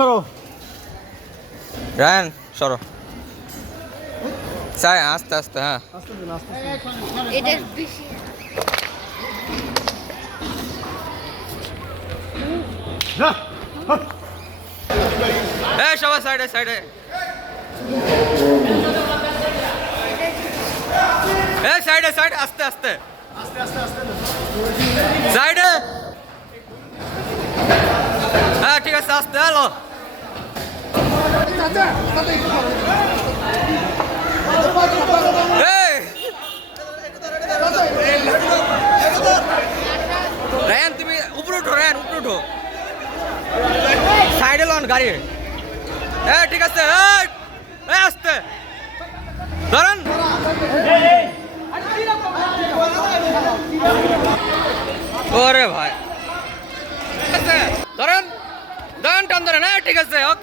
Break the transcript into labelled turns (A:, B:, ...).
A: সরো।
B: রায়ন সরো। চাই আস্তে আস্তে হ্যাঁ।
A: আস্তে দিন আস্তে।
C: এটা বেশি।
A: না
B: এই সবাই সাইডে সাইডে। এই সাইডে সাইডে আস্তে আস্তে।
A: আস্তে আস্তে আস্তে
B: সাইডে আছে আস্তে হ্যালো এই তুমি উপরে উঠো রায়ান উপরে উঠো। সাইডে লন, গাড়ি। হ্যাঁ ঠিক আছে এই আস্তে। ধরেন। ওরে ভাই। ধরেন হ্যাঁ ঠিক আছে ওকে